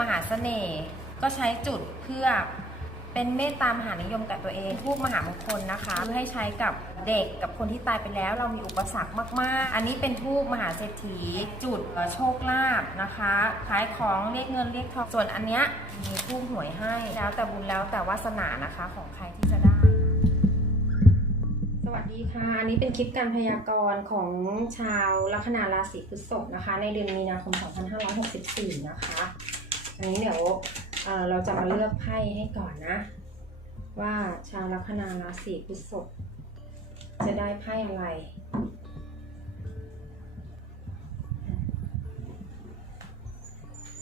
มหาเสน่ห์ก็ใช้จุดเพื่อเป็นเมตตามหานิยมกับตัวเองทูบมหามงคลนะคะเพื่อให้ใช้กับเด็กกับคนที่ตายไปแล้ว เรามีอุปสรรคมาก ๆ อันนี้เป็นทูบมหาเศรษฐี จุดโชคลาภนะคะขายของเรียกเงินเรียกทองส่วนอันเนี้ยมีทูบหวยให้แล้วแต่บุญแล้วแต่วาสนานะคะของใครที่จะได้สวัสดีค่ะ อันนี้เป็นคลิปการพยากรณ์ของชาวลัคนาราศีพฤษภนะคะ ในเดือนมีนาคม 2564 นะคะ นนี้เดี๋ยวเเราจะมาเลือกไพ่ให้ก่อนนะ ว่าชาวลัคนาราศีพฤษภจะได้ไพ่อะไร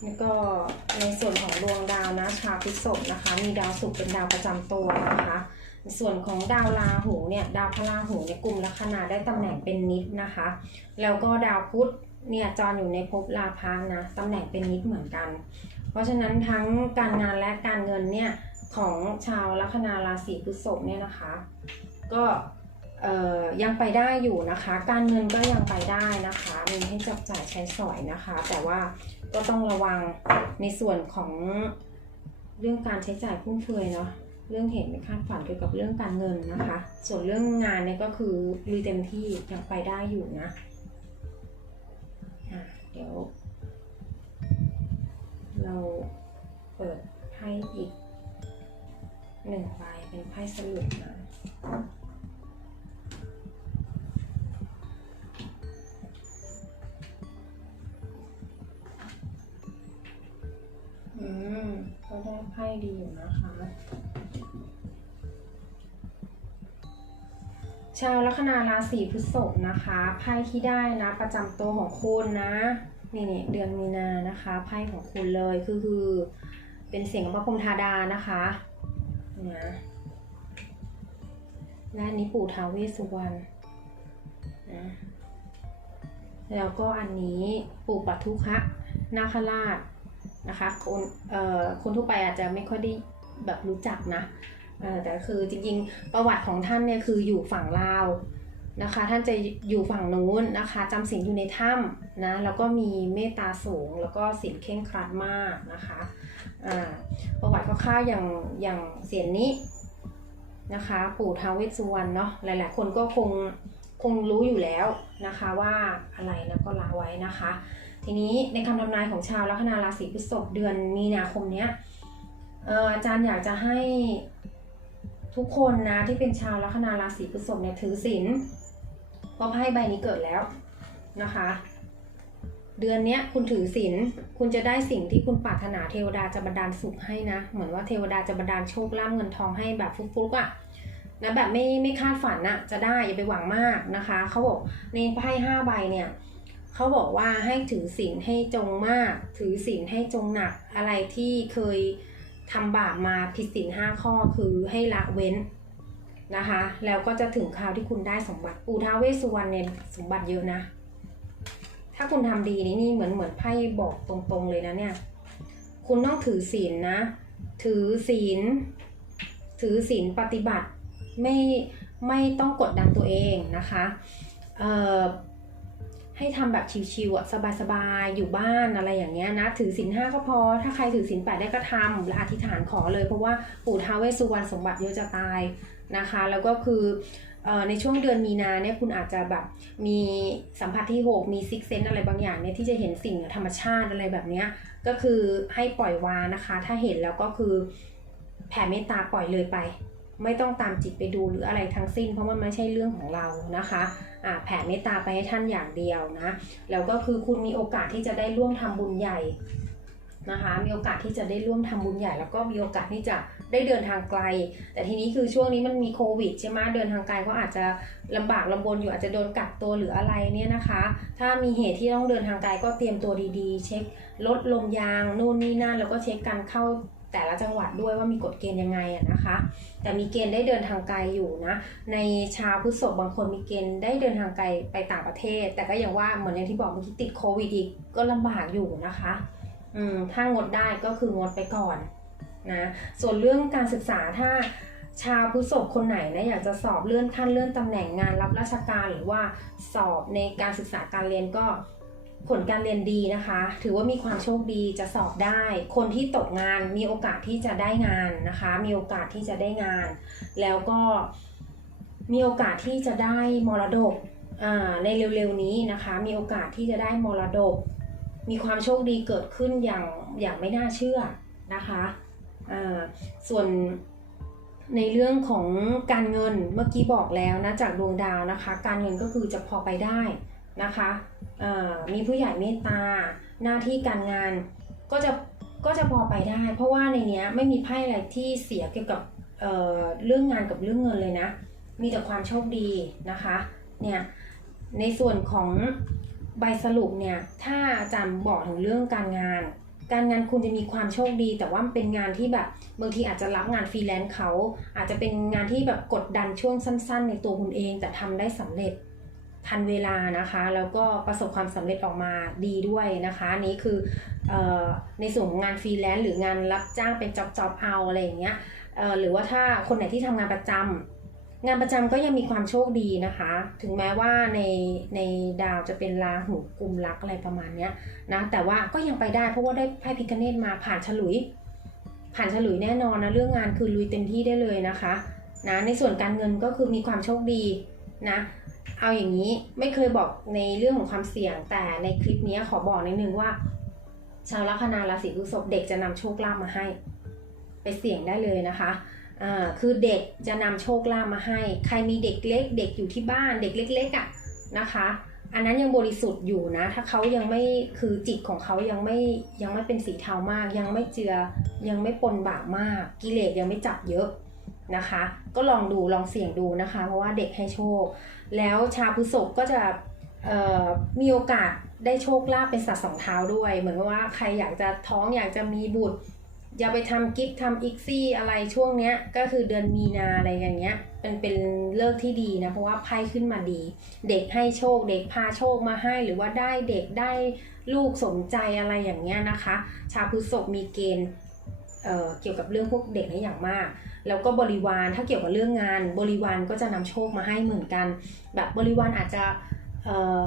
แล้วก็ในส่วนของดวงดาวนะชาวพฤษภนะคะ มีดาวศุกร์เป็นดาวประจำตัวนะคะ ส่วนของดาวราหูเนี่ยดาวพระราหูในยกลุ่มลัคนาได้ตำแหน่งเป็นนิดนะคะ แล้วก็ดาวพุธเนี่ยจรอยู่ในภพราพานะตำแหน่งเป็นนิดเหมือนกัน เพราะฉะนั้นทั้งการงานและการเงินเนี่ยของชาวลัคนาราศีพฤษภเนี่ยนะคะ ก็ยังไปได้อยู่นะคะ การเงินก็ยังไปได้นะคะ มีให้จับจ่ายใช้สอยนะคะ แต่ว่าก็ต้องระวังในส่วนของเรื่องการใช้จ่ายฟุ่มเฟือยเนาะเรื่องเหตุไม่คาดฝันเกี่ยวกับเรื่องการเงินนะคะ ส่วนเรื่องงานเนี่ยก็คือลุยเต็มที่ยังไปได้อยู่นะะเดี๋ยว เราเปิดไพ่อีกหนึ่งใบเป็นไพ่สรุปนะอืม ก็ได้ไพ่ดีอยู่นะคะ ชาวลัคนาราศีพฤษภนะคะ ไพ่ที่ได้นะ ประจำตัวของคุณนะ นี่เนี่เดือนมีนานะคะไพ่ของคุณเลยคือคือเป็นเสียงของพระพรหมธาดานะคะนะและนนี้ปู่ท้าวเวสสุวรรณนะแล้วก็อันนี้ปู่ปัทุคะนาคราชนะคะคนเอ่อคนทั่วไปอาจจะไม่ค่อยได้แบบรู้จักนะแต่คือจริงๆประวัติของท่านเนี่ยคืออยู่ฝั่งลาว นะคะ ท่านจะอยู่ฝั่งนู้นนะคะจำศีลอยู่ในถ้ำนะแล้วก็มีเมตตาสูง แล้วก็ศีลเคร่งครัดมากนะคะประวัติคร่าวๆอย่างอย่างเสียนนี้นะคะ ปู่ท้าวเวสสุวรรณเนาะหลายๆ คนก็คงคงรู้อยู่แล้วนะคะว่าอะไรนะก็ละไว้นะคะ ทีนี้ในคำทำนายของชาวลัคนาราศีพฤษภเดือนมีนาคมเนี้ยอาจารย์อยากจะให้ทุกคนนะที่เป็นชาวลัคนาราศีพฤษภเนี่ยถือศีล ราะไพ่ใบนี้เกิดแล้วนะคะ เดือนนี้คุณถือศีลคุณจะได้สิ่งที่คุณปรารถนาเทวดาจะบันดาลสุขให้นะ เหมือนว่าเทวดาจะบันดาลโชคลาภเงินทองให้แบบฟุกๆอะ่ะนะแบบไม่ไม่คาดฝันอะ่ะจะได้อย่าไปหวังมากนะคะเขาบอกในไพ่ห้าใบเนี่ยเขาบอกว่าให้ถือศีลให้จงมาก ถือศีลให้จงหนักอะไรที่เคยทำบาปมาผิดศีลห้าข้อคือให้ละเว้น นะคะ แล้วก็จะถึงคราวที่คุณได้สมบัติปู่ท้าวเวสสุวรรณเนี่ยสมบัติเยอะนะ ถ้าคุณทำดีนี่นี่เหมือนเหมือนไพ่บอกตรงๆเลยนะเนี่ย คุณต้องถือศีลนะถือศีล ถือศีลปฏิบัติไม่ไม่ต้องกดดันตัวเองนะคะเอ่อให้ทำแบบชิวๆอะสบายๆอยู่บ้านอะไรอย่างเงี้ยนะ ถือศีลห้าก็พอ ถ้าใครถือศีลแปดได้ก็ทำและอธิษฐานขอเลยเพราะว่าปู่ท้าวเวสสุวรรณสมบัติเยอะจะตาย นะคะ แล้วก็คือในช่วงเดือนมีนาเนี่ยคุณอาจจะแบบมีสัมผัสที่หกมีซิกเซนอะไรบางอย่างเนี่ยที่จะเห็นสิ่งธรรมชาติอะไรแบบเนี้ยก็คือให้ปล่อยวางนะคะ ถ้าเห็นแล้วก็คือแผ่เมตตาปล่อยเลยไป ไม่ต้องตามจิตไปดูหรืออะไรทั้งสิ้น เพราะมันไม่ใช่เรื่องของเรานะคะอ่าแผ่เมตตาไปให้ท่านอย่างเดียวนะแล้วก็คือคุณมีโอกาสที่จะได้ร่วมทำบุญใหญ่นะคะ มีโอกาสที่จะได้ร่วมทำบุญใหญ่ แล้วก็มีโอกาสที่จะ ได้เดินทางไกล แต่ทีนี้คือช่วงนี้มันมีโควิดใช่ไหมเดินทางไกลก็อาจจะลำบากลำบนอยู่อาจจะโดนกักตัวหรืออะไรเนี่ยนะคะ ถ้ามีเหตุที่ต้องเดินทางไกลก็เตรียมตัวดีๆ เช็คลดลมยางนู่นนี่นั่น แล้วก็เช็คการเข้าแต่ละจังหวัดด้วยว่ามีกฎเกณฑ์ยังไงอะนะคะ แต่มีเกณฑ์ได้เดินทางไกลอยู่นะ ในชาวพฤษภบางคนมีเกณฑ์ได้เดินทางไกลไปต่างประเทศ แต่ก็อย่างว่าเหมือนอย่างที่บอกเมื่อกี้ติดโควิดอีกก็ลำบากอยู่นะคะ อืมถ้างดได้ก็คืองดไปก่อน นะส่วนเรื่องการศึกษาถ้าชาวพฤษภคนไหนนะอยากจะสอบเลื่อนขั้นเลื่อนตำแหน่งงานรับราชการหรือว่าสอบในการศึกษาการเรียนก็ผลการเรียนดีนะคะ ถือว่ามีความโชคดีจะสอบได้ คนที่ตกงานมีโอกาสที่จะได้งานนะคะ มีโอกาสที่จะได้งาน แล้วก็มีโอกาสที่จะได้มรดกในเร็วๆนี้นะคะ มีโอกาสที่จะได้มรดก มีความโชคดีเกิดขึ้นอย่างอย่างไม่น่าเชื่อนะคะ ส่วนในเรื่องของการเงินเมื่อกี้บอกแล้วนะจากดวงดาวนะคะ การเงินก็คือจะพอไปได้นะคะมีผู้ใหญ่เมตตา หน้าที่การงานก็จะก็จะพอไปได้ เพราะว่าในเนี้ยไม่มีไพ่อะไรที่เสียเกี่ยวกับเเรื่องงานกับเรื่องเงินเลยนะ มีแต่ความโชคดีนะคะเนี่ยในส่วนของใบสรุปเนี่ยถ้าอาจารย์บอกถึงเรื่องการงาน การงานคุณจะมีความโชคดี แต่ว่าเป็นงานที่แบบบางทีอาจจะรับงานฟรีแลนซ์เขาอาจจะเป็นงานที่แบบกดดันช่วงสั้น ๆ ในตัวคุณเอง แต่ทำได้สำเร็จทันเวลานะคะ แล้วก็ประสบความสำเร็จออกมาดีด้วยนะคะนี้คือออในส่วนของงานฟรีแลนซ์หรืองานรับจ้างเป็นจ็อบๆเอาอะไรอย่างเงี้ยหรือว่าถ้าคนไหนที่ทำงานประจำ งานประจำก็ยังมีความโชคดีนะคะ ถึงแม้ว่าในในดาวจะเป็นราหูกุมรักอะไรประมาณเนี้ยนะแต่ว่าก็ยังไปได้เพราะว่าได้ไพ่พิคเนตมาผ่านฉลุย ผ่านฉลุยแน่นอนนะเรื่องงานคือลุยเต็มที่ได้เลยนะคะนะในส่วนการเงินก็คือมีความโชคดีนะเอาอย่างนี้ไม่เคยบอกในเรื่องของความเสี่ยงแต่ในคลิปนี้ขอบอกนิดนึงว่า ชาวลัคนาราศีพฤษภเด็กจะนำโชคลาภมาให้ ไปเสี่ยงได้เลยนะคะ คือเด็กจะนำโชคลาภมาให้ ใครมีเด็กเล็ก เด็กอยู่ที่บ้าน เด็กเล็กๆอะ่ะนะคะ อันนั้นยังบริสุทธิ์อยู่นะ ถ้าเขายังไม่คือจิตของเขายังไม่ยังไม่เป็นสีเทามาก ยังไม่เจือยังไม่ปนบาปมาก กิเลสยังไม่จับเยอะนะคะ ก็ลองดูลองเสี่ยงดูนะคะ เพราะว่าเด็กให้โชค แล้วชาวพฤษภก็จะมีโอกาสได้โชคลาภเป็นสัตว์สองเท้าด้วย เหมือนว่าใครอยากจะท้องอยากจะมีบุตร อย่าไปทำกิฟต์ทำอีกซี่อะไรช่วงเนี้ยก็คือเดือนมีนาอะไรอย่างเงี้ยเป็นเป็นเลิกที่ดีนะเพราะว่าไพ่ขึ้นมาดี เด็กให้โชค เด็กพาโชคมาให้ หรือว่าได้เด็กได้ลูกสมใจอะไรอย่างเงี้ยนะคะ ชาวพฤษภมีเกณฑ์เอ่อเกี่ยวกับเรื่องพวกเด็กนี่อย่างมาก แล้วก็บริวารถ้าเกี่ยวกับเรื่องงาน บริวารก็จะนำโชคมาให้เหมือนกัน แบบบริวารอาจจะเอ่อ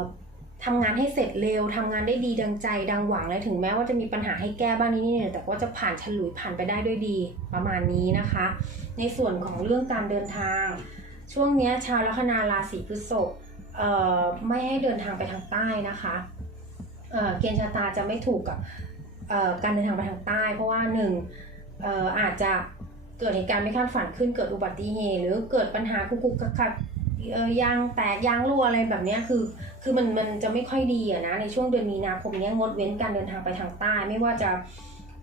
ทำงานให้เสร็จเร็วทำงานได้ดีดังใจดังหวังเลยถึงแม้ว่าจะมีปัญหาให้แก้บ้างนิดหน่อยๆแต่ก็จะผ่านฉลุยผ่านไปได้ด้วยดีประมาณนี้นะคะ ในส่วนของเรื่องการเดินทาง ช่วงนี้ชาวลัคนาราศีพฤษภไม่ให้เดินทางไปทางใต้นะคะเเกณฑ์ชะตาจะไม่ถูกกับการเดินทางไปทางใต้ เพราะว่าหนึ่งอออาจจะเกิดเหตุการณ์ไม่คาดฝันขึ้นเกิดอุบัติเหตุหรือเกิดปัญหาคุกคุกคักคัก เออยางแตกยางรั่วอะไรแบบนี้คือ คือมันมันจะไม่ค่อยดีอะนะในช่วงเดือนมีนาคมนี้งดเว้นการเดินทางไปทางใต้ ไม่ว่าจะ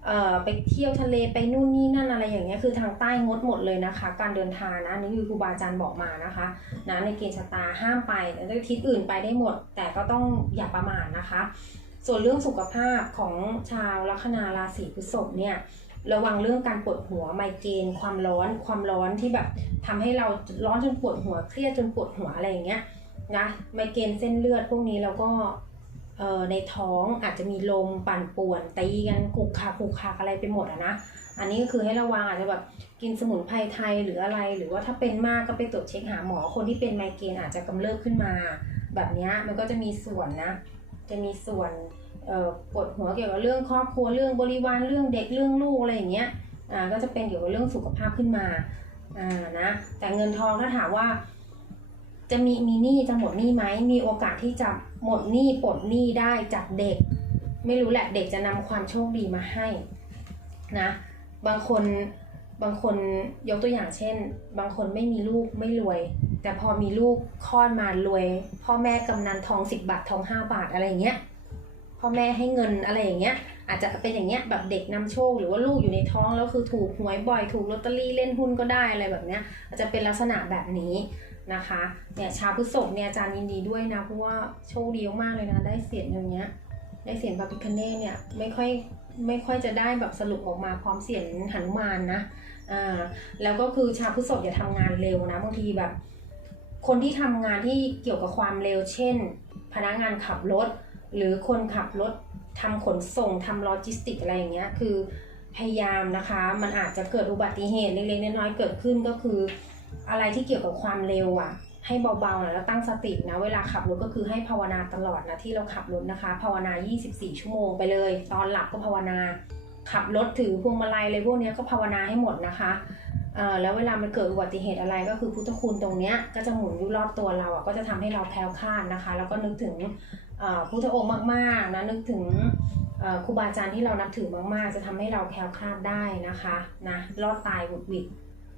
เอ่อไปเที่ยวทะเลไปนู่นนี่นั่นอะไรอย่างเงี้ยคือทางใต้งดหมดเลยนะคะ การเดินทางนะนนี่คือครูบาอาจารย์บอกมานะคะนะในเกณฑ์ชะตาห้ามไปแต่ทิศอื่นไปได้หมด แต่ก็ต้องอย่าประมาทนะคะ ส่วนเรื่องสุขภาพของชาวลัคนาราศีพฤษภเนี่ย ระวังเรื่องการปวดหัวไมเกรนความร้อน ความร้อนที่แบบทำให้เราร้อนจนปวดหัวเครียดจนปวดหัวอะไรอย่างเงี้ยนะไมเกรนเส้นเลือดพวกนี้แล้วก็เอ่อในท้องอาจจะมีลมปั่นป่วนตีกันกุกคักกุกคักอะไรไปหมดอะนะอันนี้ก็คือให้ระวังอาจจะแบบกินสมุนไพรไทยหรืออะไร หรือว่าถ้าเป็นมากก็ไปตรวจเช็คหาหมอคนที่เป็นไมเกรนอาจจะกำเริบขึ้นมา แบบเนี้ยมันก็จะมีส่วนนะ จะมีส่วน ปวดหัวเกี่ยวกับเรื่องครอบครัวเรื่องบริวารเรื่องเด็กเรื่องลูกอะไรอย่างเงี้ยอ่าก็จะเป็นเกี่ยวกับเรื่องสุขภาพขึ้นมาอ่านะแต่เงินทองถ้าถามว่า จะมีมีหนี้จะหมดหนี้ไหมมีโอกาสที่จะหมดหนี้ปลดหนี้ได้จากเด็ก ไม่รู้แหละเด็กจะนำความโชคดีมาให้นะบางคนบางคนยกตัวอย่างเช่น บางคนไม่มีลูกไม่รวย แต่พอมีลูกคลอดมารวย พ่อแม่กำนันทองสิบบาททองห้าบาทอะไรอย่างเงี้ย พ่อแม่ให้เงินอะไรอย่างเงี้ย อาจจะเป็นอย่างเงี้ยแบบเด็กนำโชคหรือว่าลูกอยู่ในท้องแล้วคือถูกหวยบ่อยถูกลอตเตอรี่เล่นหุ้นก็ได้อะไรแบบเนี้ย อาจจะเป็นลักษณะแบบนี้นะคะเนี่ยชาวพฤษภเนี่ยอาจารย์ยินดีด้วยนะเพราะว่าโชคดีมากเลยนะได้เสียงอย่างเงี้ยได้เสียงพระพิคเนตเนี่ยไม่ค่อยไม่ค่อยจะได้แบบสรุปออกมาพร้อมเสียงหนุมานนะอ่าแล้วก็คือชาวพฤษภอย่าทำงานเร็วนะบางทีแบบ คนที่ทำงานที่เกี่ยวกับความเร็ว เช่น พนักงานขับรถ หรือคนขับรถทำขนส่งทำโลจิสติกอะไรอย่างเงี้ยคือพยายามนะคะ มันอาจจะเกิดอุบัติเหตุเล็กๆน้อยๆเกิดขึ้นก็คือ อะไรที่เกี่ยวกับความเร็วอะ ให้เบาๆนะแล้วตั้งสตินะ เวลาขับรถก็คือให้ภาวนาตลอดนะที่เราขับรถนะคะ ภาวนา 24 ชั่วโมงไปเลย ตอนหลับก็ภาวนา ขับรถถือพวงมาลัยอะไรพวกเนี้ยก็ภาวนาให้หมดนะคะ แล้วเวลามันเกิดอุบัติเหตุอะไรก็คือพุทธคุณตรงเนี้ยก็จะหมุนอยู่รอบตัวเราอะก็จะทำให้เราแคล้วคลาดนะคะ แล้วก็นึกถึงพุทธองค์มากๆนะนึกถึงครูบาอาจารย์ที่เรานับถือมากๆ จะทำให้เราแคล้วคลาดได้นะคะนะรอดตายหวุดหวิด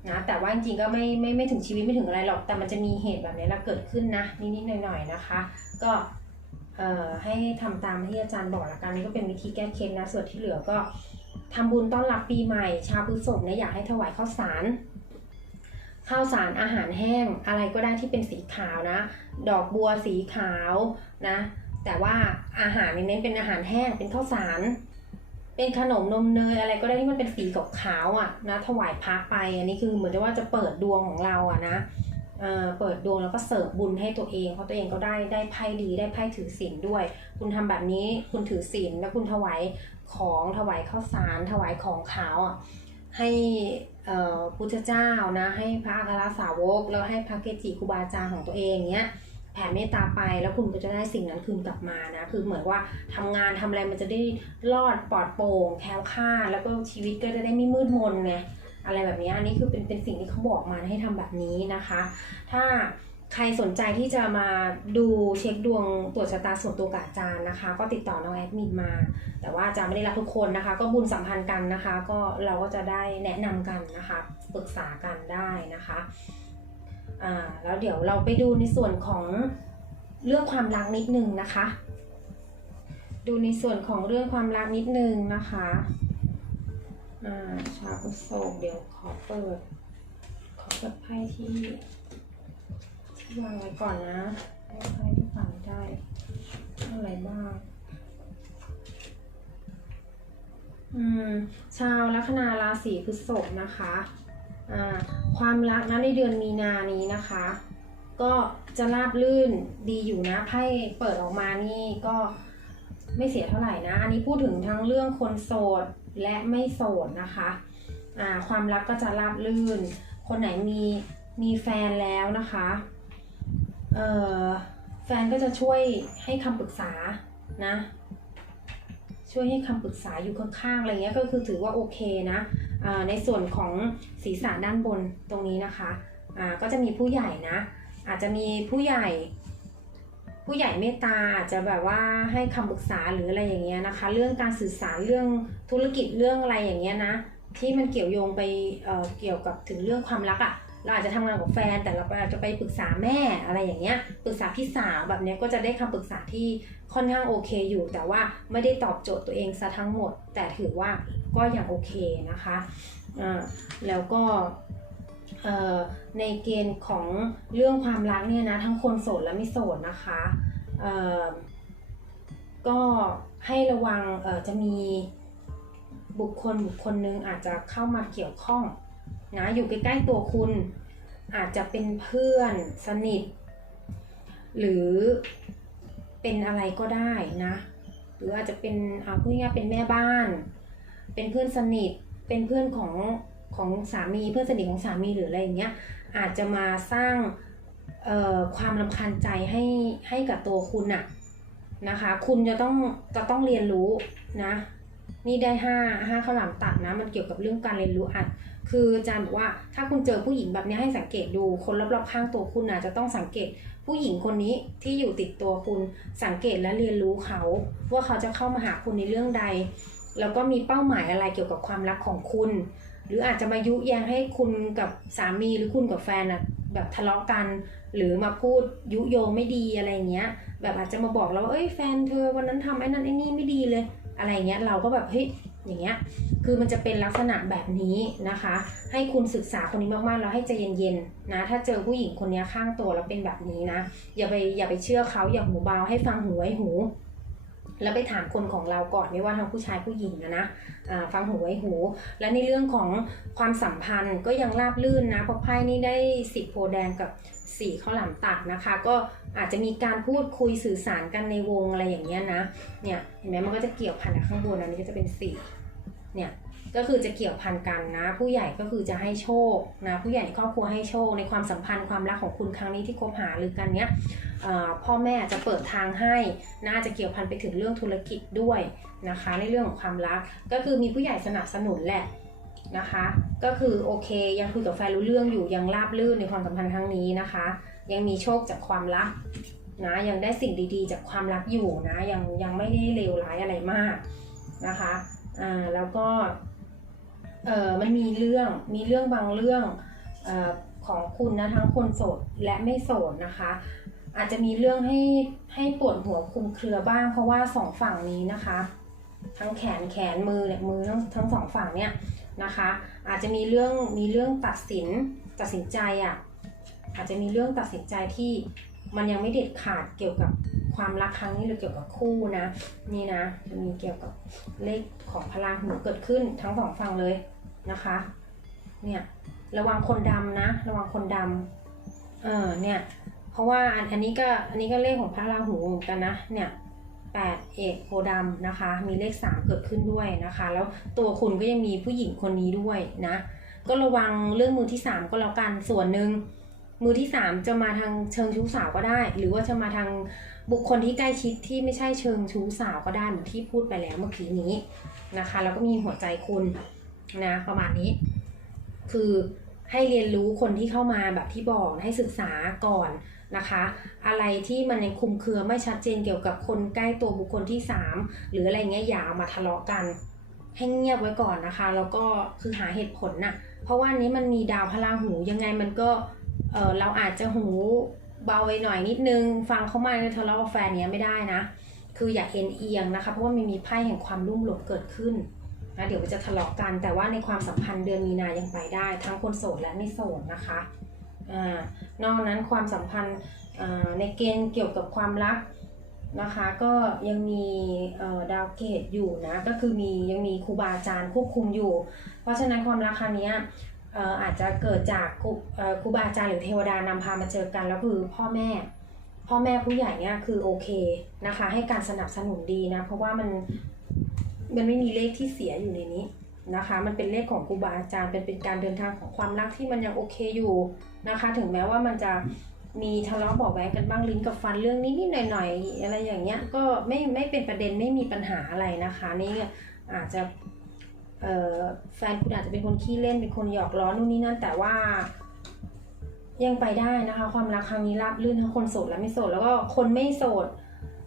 นะแต่ว่าจริงๆก็ไม่ไม่ไม่ถึงชีวิตไม่ถึงอะไรหรอกแต่มันจะมีเหตุแบบนี้ละเกิดขึ้นนะนิดๆหน่อยๆนะคะ ก็ให้ทำตามที่อาจารย์บอกละกันนี่ก็เป็นวิธีแก้เคล็ดนะส่วนที่เหลือก็ ทำบุญต้อนรับปีใหม่ ชาวพฤษภเนี่ยอยากให้ถวายข้าวสารข้าวสารอาหารแห้งอะไรก็ได้ที่เป็นสีขาวนะ ดอกบัวสีขาวนะ แต่ว่าอาหารเน้นเป็นอาหารแห้งเป็นข้าวสาร เป็นขนมนมเนยอะไรก็ได้ที่มันเป็นสีขาวๆอะนะถวายพระไปอันนี้คือเหมือนกับว่าจะเปิดดวงของเราอะนะเออเปิดดวงแล้วก็เสริมบุญให้ตัวเอง เพราะตัวเองก็ได้ได้ไพ่ดีได้ไพ่ถือศีลด้วย คุณทำแบบนี้คุณถือศีลแล้วคุณถวาย ของถวายข้าวสารถวายของขาวอะให้พุทธเจ้านะให้พระอัครสาวก แล้วให้พระเกจิครูบาอาจารย์ของตัวเองเนี้ยแผ่เมตตาไปแล้วคุณก็จะได้สิ่งนั้นคืนกลับมานะคือเหมือนว่าทำงานทำอะไรมันจะได้รอดปลอดโปร่งแคล้วคลาดแล้วก็ชีวิตก็จะได้ไม่มืดมนไงอะไรแบบนี้อันนี้คือเป็นเป็นสิ่งที่เขาบอกมาให้ทำแบบนี้นะคะ ถ้า ใครสนใจที่จะมาดูเช็คดวงตรวจชะตาส่วนตัวกับอาจารย์นะคะ ก็ติดต่อน้องแอดมินมา แต่ว่าอาจารย์ไม่ได้รับทุกคนนะคะ ก็บุญสัมพันธ์กันนะคะ ก็เราก็จะได้แนะนำกันนะคะปรึกษากันได้นะคะอ่าแล้วเดี๋ยวเราไปดูในส่วนของเรื่องความรักนิดนึงนะคะ ดูในส่วนของเรื่องความรักนิดนึงนะคะอ่าชาวพุทธโศกเดี๋ยวขอเปิดขอเปิดไพ่ที่ วางไว้ก่อนนะว่าไพ่ที่ฝันได้อะไรบ้าง อืม ชาวลัคนาราศีพฤษภนะคะ อ่า ความรักนะในเดือนมีนานี้นะคะ ก็จะราบลื่นดีอยู่นะไพ่เปิดออกมานี่ก็ไม่เสียเท่าไหร่นะ อันนี้พูดถึงทั้งเรื่องคนโสดและไม่โสดนะคะ อ่า ความรักก็จะราบลื่น คนไหนมีมีแฟนแล้วนะคะ แฟนก็จะช่วยให้คำปรึกษานะ ช่วยให้คำปรึกษาอยู่ข้างๆอะไรเงี้ยก็คือถือว่าโอเคนะในส่วนของศีรษะด้านบนตรงนี้นะคะก็จะมีผู้ใหญ่นะ อาจจะมีผู้ใหญ่ ผู้ใหญ่เมตตาอาจจะแบบว่าให้คำปรึกษาหรืออะไรอย่างเงี้ยนะคะ เรื่องการสื่อสารเรื่องธุรกิจเรื่องอะไรอย่างเงี้ยนะที่มันเกี่ยวโยงไปเเกี่ยวกับถึงเรื่องความรักอะ่ะ เราอาจจะทำงานกับแฟน แต่เราอาจจะไปปรึกษาแม่อะไรอย่างเงี้ยปรึกษาพี่สาวแบบเนี้ยก็จะได้คำปรึกษาที่ค่อนข้างโอเคอยู่ แต่ว่าไม่ได้ตอบโจทย์ตัวเองซะทั้งหมด แต่ถือว่าก็ยังโอเคนะคะอ่าแล้วก็ในเกณฑ์ของเรื่องความรักเนี่ยนะทั้งคนโสดและไม่โสดนะคะก็ให้ระวังจะมีบุคคลบุคคลหนึ่งอาจจะเข้ามาเกี่ยวข้อง นะอยู่ใกล้ๆตัวคุณ อาจจะเป็นเพื่อนสนิท หรือเป็นอะไรก็ได้นะ หรืออาจจะเป็นเอาพูดง่ายๆเป็นแม่บ้าน เป็นเพื่อนสนิทเป็นเพื่อนของของสามีเพื่อนสนิทของสามีหรืออะไรอย่างเงี้ยอาจจะมาสร้างความรำคาญใจให้ให้กับตัวคุณอะนะคะ คุณจะต้องจะต้องเรียนรู้นะ นี่ได้ห้าห้าข้าวหลามตัดนะ มันเกี่ยวกับเรื่องการเรียนรู้อัด คืออาจารย์บอกว่าถ้าคุณเจอผู้หญิงแบบนี้ให้สังเกตดูคนรอบๆข้างตัวคุณนะจะต้องสังเกตผู้หญิงคนนี้ที่อยู่ติดตัวคุณสังเกตและเรียนรู้เขา ว่าเขาจะเข้ามาหาคุณในเรื่องใด แล้วก็มีเป้าหมายอะไรเกี่ยวกับความรักของคุณ หรืออาจจะมายุแยงให้คุณกับสามีหรือคุณกับแฟนอะแบบทะเลาะกัน หรือมาพูดยุโยงไม่ดีอะไรเงี้ย แบบอาจจะมาบอกเราว่าเอ้ยแฟนเธอวันนั้นทำไอ้นั่นไอ้นี่ไม่ดีเลย อะไรเงี้ยเราก็แบบเฮ้ย อย่างเงี้ย คือมันจะเป็นลักษณะแบบนี้นะคะ ให้คุณศึกษาคนนี้มากๆ แล้วให้ใจเย็นๆนะ ถ้าเจอผู้หญิงคนนี้ข้างตัวแล้วเป็นแบบนี้นะ อย่าไปอย่าไปเชื่อเขาอย่าหูเบาให้ฟังหูไว้หู แล้วไปถามคนของเราก่อนไม่ว่าทั้งผู้ชายผู้หญิงนะนะฟังหูไว้หู และในเรื่องของความสัมพันธ์ก็ยังราบลื่นนะเพราะไพ่นี่ได้สิบโพแดงกับสี่ข้าวหลามตัดนะคะ ก็อาจจะมีการพูดคุยสื่อสารกันในวงอะไรอย่างเงี้ยนะเนี่ยเห็นไหมมันก็จะเกี่ยวพันกับข้างบนอันนี้ก็จะเป็นสี่เนี่ย ก็คือจะเกี่ยวพันกันนะ ผู้ใหญ่ก็คือจะให้โชคนะผู้ใหญ่ครอบครัวให้โชค ในความสัมพันธ์ความรักของคุณครั้งนี้ที่คบหาหรือกันเนี้ยพ่อแม่จจะเปิดทางให้น่าจะเกี่ยวพันไปถึงเรื่องธุรกิจด้วยนะคะ ในเรื่องของความรักก็คือมีผู้ใหญ่สนับสนุนแหละนะคะ ก็คือโอเค ยังคุยกับแฟนรู้เรื่องอยู่ยังราบรื่นในความสัมพันธ์ครั้งนี้นะคะ ยังมีโชคจากความรักนะยังได้สิ่งดีๆ จากความรักอยู่นะยังยังไม่ได้เลวร้ายอะไรมากนะคะอ่าแล้วก็ เออมันมีเรื่องมีเรื่องบางเรื่องออของคุณนะทั้งคนโสดและไม่โสดนะคะ อาจจะมีเรื่องให้ให้ปวดหัวคุมเครือบ้าง เพราะว่าสองฝั่งนี้นะคะ ทั้งแขนแขนมือเนี่ยมือทั้งทั้งสองฝั่งเนี่ยนะคะ อาจจะมีเรื่องมีเรื่องตัดสินตัดสินใจอะ่ะอาจจะมีเรื่องตัดสินใจที่มันยังไม่เด็ดขาดเกี่ยวกับ ความรักครั้งนี้หรือเกี่ยวกับคู่นะ นี่นะจะมีเกี่ยวกับเลขของพลังหูเกิดขึ้นทั้งสองฝั่งเลยนะคะ เนี่ยระวังคนดำนะ ระวังคนดำเออเนี่ย เพราะว่าอันอันนี้ก็อันนี้ก็เลขของพระราหูเหมือนกันนะ เนี่ยแปดเอกโพธิ์ดำนะคะ มีเลขสามเกิดขึ้นด้วยนะคะ แล้วตัวคุณก็ยังมีผู้หญิงคนนี้ด้วยนะ ก็ระวังเรื่องมือที่สามก็แล้วกันส่วนหนึ่งมือที่สามจะมาทางเชิงชู้สาวก็ได้ หรือว่าจะมาทาง บุคคลที่ใกล้ชิดที่ไม่ใช่เชิงชู้สาวก็ได้เหมือนที่พูดไปแล้วเมื่อกี้นี้นะคะ แล้วก็มีหัวใจคุณนะประมาณนี้ คือให้เรียนรู้คนที่เข้ามาแบบที่บอกให้ศึกษาก่อนนะคะ อะไรที่มันยังคลุมเครือไม่ชัดเจนเกี่ยวกับคนใกล้ตัวบุคคลที่ 3 หรืออะไรเงี้ยอย่าเอามาทะเลาะกันให้เงียบไว้ก่อนนะคะ แล้วก็คือหาเหตุผลน่ะเพราะว่านี้มันมีดาวพลาหูยังไงมันก็เออเราอาจจะหู เบาไปหน่อยนิดนึง ฟังเขามาในทะเลาะกับแฟนเนี้ยไม่ได้นะ คืออย่าเอ็นเอียงนะคะ เพราะว่ามันมีไพ่แห่งความรุ่มหลงเกิดขึ้นนะเดี๋ยวจะทะเลาะกัน แต่ว่าในความสัมพันธ์เดือนมีนายังไปได้ ทั้งคนโสดและไม่โสดนะคะอ่านอกนั้นความสัมพันธ์อ่าในเกณฑ์เกี่ยวกับความรักนะคะก็ยังมีเอ่อดาวเกตอยู่นะก็คือมียังมีครูบาอาจารย์ควบคุมอยู่ เพราะฉะนั้นความรักครั้งนี้เอาจจะเกิดจากครูครูบาอาจารย์หรือเทวดานำพามาเจอกันแล้วคือพ่อแม่ พ่อแม่ผู้ใหญ่เนี่ยคือโอเคนะคะ ให้การสนับสนุนดีนะ เพราะว่ามันมันไม่มีเลขที่เสียอยู่ในนี้นะคะ มันเป็นเลขของครูบาอาจารย์เป็นเป็นการเดินทางของความรักที่มันยังโอเคอยู่นะคะ ถึงแม้ว่ามันจะมีทะเลาะเบาะแว้งกันบ้างลิ้นกับฟันเรื่องนี้นิดหน่อยๆอะไรอย่างเงี้ยก็ไม่ไม่เป็นประเด็นไม่มีปัญหาอะไรนะคะ นี่อาจจะ แฟนคุณอาจจะเป็นคนขี้เล่นเป็นคนหยอกล้อนู่นนี่นั่น แต่ว่า ยังไปได้นะคะ ความรักครั้งนี้ราบรื่นทั้งคนโสดและไม่โสดแล้วก็คนไม่โสด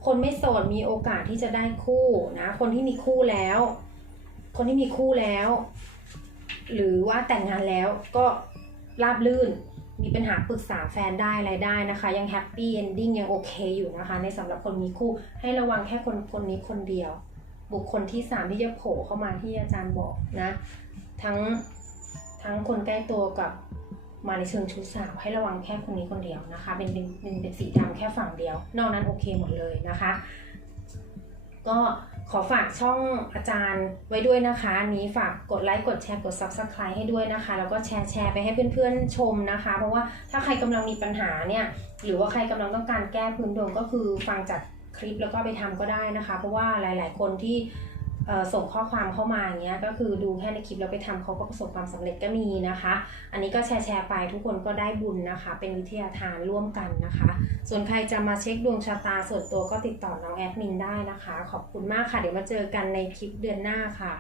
คนไม่โสดมีโอกาสที่จะได้คู่นะ คนที่มีคู่แล้ว คนที่มีคู่แล้ว หรือว่าแต่งงานแล้วก็ราบรื่นมีปัญหาปรึกษาแฟนได้อะไรได้นะคะ ยังแฮปปี้เอนดิ้งยังโอเคอยู่นะคะ ในสำหรับคนมีคู่ให้ระวังแค่คนคนนี้คนเดียว บุคคลที่สามที่จะโผล่เข้ามาที่อาจารย์บอกนะทั้งทั้งคนใกล้ตัวกับมาในเชิงชู้สาวให้ระวังแค่คนนี้คนเดียวนะคะ เป็นเป็นเป็นเป็นสีดำแค่ฝั่งเดียว นอกนั้นโอเคหมดเลยนะคะ ก็ขอฝากช่องอาจารย์ไว้ด้วยนะคะอันนี้ฝากกดไลค์กดแชร์กด subscribe ให้ด้วยนะคะ แล้วก็แชร์แชร์ไปให้เพื่อนๆชมนะคะ เพราะว่าถ้าใครกำลังมีปัญหาเนี่ย หรือว่าใครกำลังต้องการแก้พื้นดวงก็คือฟังจาก คลิปแล้วก็ไปทำก็ได้นะคะ เพราะว่าหลาย ๆ คนที่ส่งข้อความเข้ามาอย่างเงี้ยก็คือดูแค่ในคลิปแล้วไปทำเขาก็ประสบความสำเร็จก็มีนะคะ อันนี้ก็แชร์แชร์ไปทุกคนก็ได้บุญนะคะ เป็นวิทยาทานร่วมกันนะคะ ส่วนใครจะมาเช็คดวงชะตาส่วนตัวก็ติดต่อน้องแอดมินได้นะคะ ขอบคุณมากค่ะ เดี๋ยวมาเจอกันในคลิปเดือนหน้าค่ะ